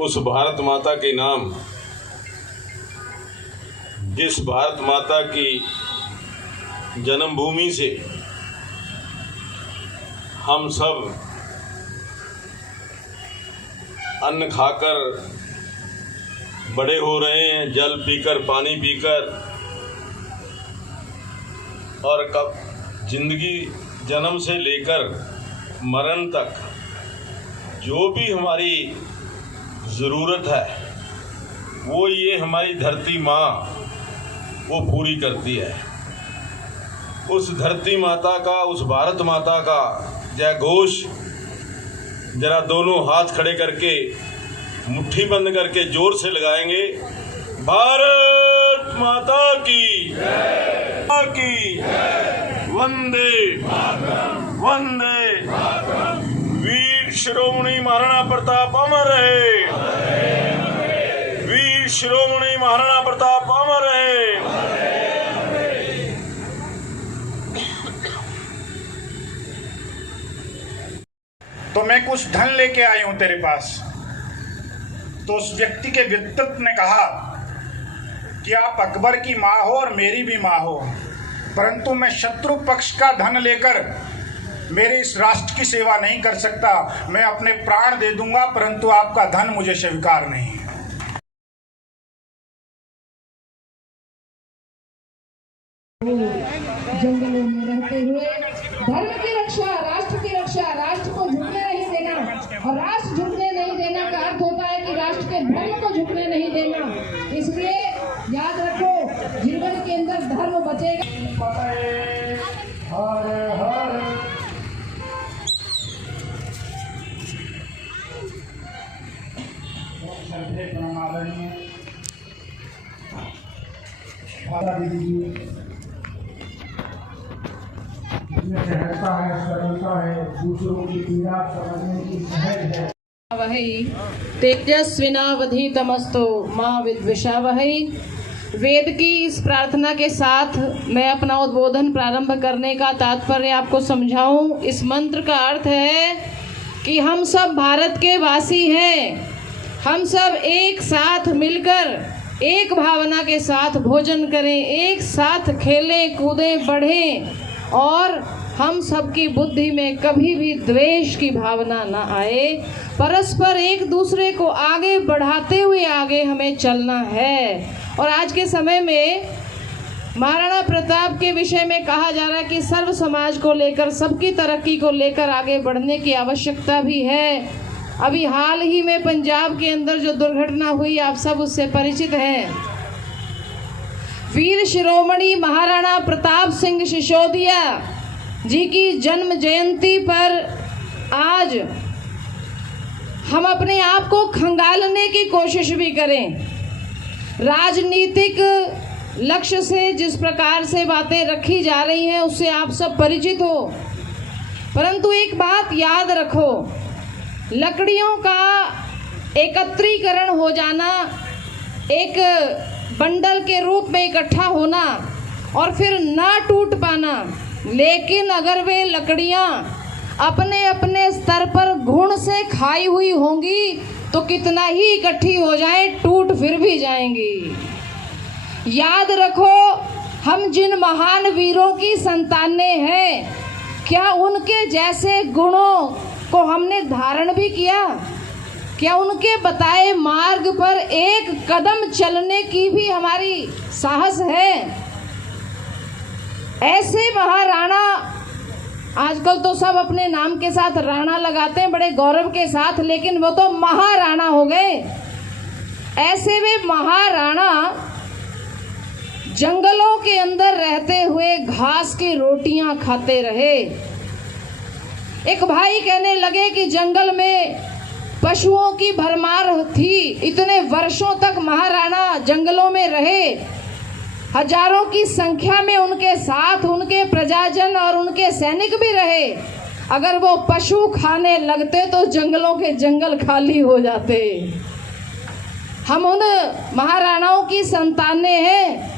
उस भारत माता के नाम, जिस भारत माता की जन्मभूमि से हम सब अन्न खाकर बड़े हो रहे हैं, जल पीकर, पानी पीकर, और कब जिंदगी जन्म से लेकर मरण तक जो भी हमारी ज़रूरत है वो ये हमारी धरती माँ वो पूरी करती है। उस धरती माता का, उस भारत माता का जय घोष जरा दोनों हाथ खड़े करके मुट्ठी बंद करके जोर से लगाएंगे। भारत माता की वंदे वंदे। वीर शिरोमणि महाराणा प्रताप अमर रहे, वीर शिरोमणि महाराणा प्रताप अमर रहे। तो मैं कुछ धन लेके आई हूं तेरे पास। तो उस व्यक्ति के व्यक्तित्व ने कहा कि आप अकबर की माँ हो और मेरी भी माँ हो, परंतु मैं शत्रु पक्ष का धन लेकर मेरे इस राष्ट्र की सेवा नहीं कर सकता। मैं अपने प्राण दे दूंगा, परंतु आपका धन मुझे स्वीकार नहीं है। जंगलों में रहते हुए धर्म की रक्षा, राष्ट्र की रक्षा, राष्ट्र को झुकने नहीं देना, और राष्ट्र झुकने नहीं देना का अर्थ होता है कि राष्ट्र के धर्म को झुकने नहीं देना। इसलिए याद रखो, जीवन के अंदर धर्म बचेगा। हर हर सहजता है, सरलता है, दूसरों की पीड़ा समझने की सहज है। वही तेजस्विनावधीतमस्तु मां विद्विषावहै। वेद की इस प्रार्थना के साथ मैं अपना उद्बोधन प्रारंभ करने का तात्पर्य आपको समझाऊं। इस मंत्र का अर्थ है कि हम सब भारत के वासी हैं। हम सब एक साथ मिलकर एक भावना के साथ भोजन करें, एक साथ खेलें, कूदें, बढ़ें, और हम सबकी बुद्धि में कभी भी द्वेष की भावना ना आए। परस्पर एक दूसरे को आगे बढ़ाते हुए आगे हमें चलना है। और आज के समय में महाराणा प्रताप के विषय में कहा जा रहा है कि सर्व समाज को लेकर, सबकी तरक्की को लेकर आगे बढ़ने की आवश्यकता भी है। अभी हाल ही में पंजाब के अंदर जो दुर्घटना हुई, आप सब उससे परिचित हैं। वीर शिरोमणि महाराणा प्रताप सिंह सिसोदिया जी की जन्म जयंती पर आज हम अपने आप को खंगालने की कोशिश भी करें। राजनीतिक लक्ष्य से जिस प्रकार से बातें रखी जा रही हैं उससे आप सब परिचित हो, परंतु एक बात याद रखो, लकड़ियों का एकत्रीकरण हो जाना, एक बंडल के रूप में इकट्ठा होना और फिर ना टूट पाना, लेकिन अगर वे लकड़ियां अपने अपने स्तर पर घुण से खाई हुई होंगी तो कितना ही इकट्ठी हो जाए, टूट फिर भी जाएंगी। याद रखो, हम जिन महान वीरों की संतानें हैं, क्या उनके जैसे गुणों को हमने धारण भी किया? क्या उनके बताए मार्ग पर एक कदम चलने की भी हमारी साहस है? ऐसे महाराणा, आजकल तो सब अपने नाम के साथ राणा लगाते हैं बड़े गौरव के साथ, लेकिन वो तो महाराणा हो गए। ऐसे वे महाराणा जंगलों के अंदर रहते हुए घास की रोटियां खाते रहे। एक भाई कहने लगे कि जंगल में पशुओं की भरमार थी, इतने वर्षों तक महाराणा जंगलों में रहे, हजारों की संख्या में उनके साथ उनके प्रजाजन और उनके सैनिक भी रहे। अगर वो पशु खाने लगते तो जंगलों के जंगल खाली हो जाते। हम उन महाराणाओं की संतानें हैं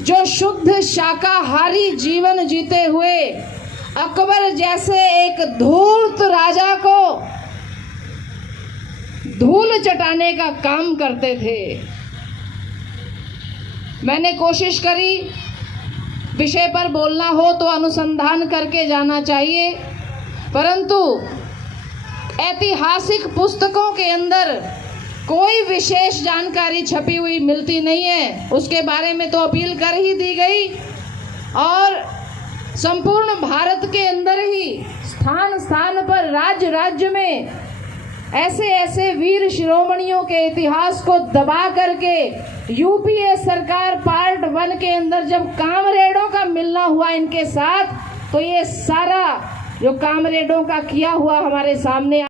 जो शुद्ध शाकाहारी जीवन जीते हुए अकबर जैसे एक धूर्त राजा को धूल चटाने का काम करते थे। मैंने कोशिश करी, विषय पर बोलना हो तो अनुसंधान करके जाना चाहिए, परंतु ऐतिहासिक पुस्तकों के अंदर कोई विशेष जानकारी छपी हुई मिलती नहीं है। उसके बारे में तो अपील कर ही दी गई और संपूर्ण भारत के अंदर ही स्थान स्थान पर राज्य राज्य में ऐसे ऐसे वीर शिरोमणियों के इतिहास को दबा करके यूपीए सरकार पार्ट 1 के अंदर जब कामरेडों का मिलना हुआ इनके साथ, तो ये सारा जो कामरेडों का किया हुआ हमारे सामने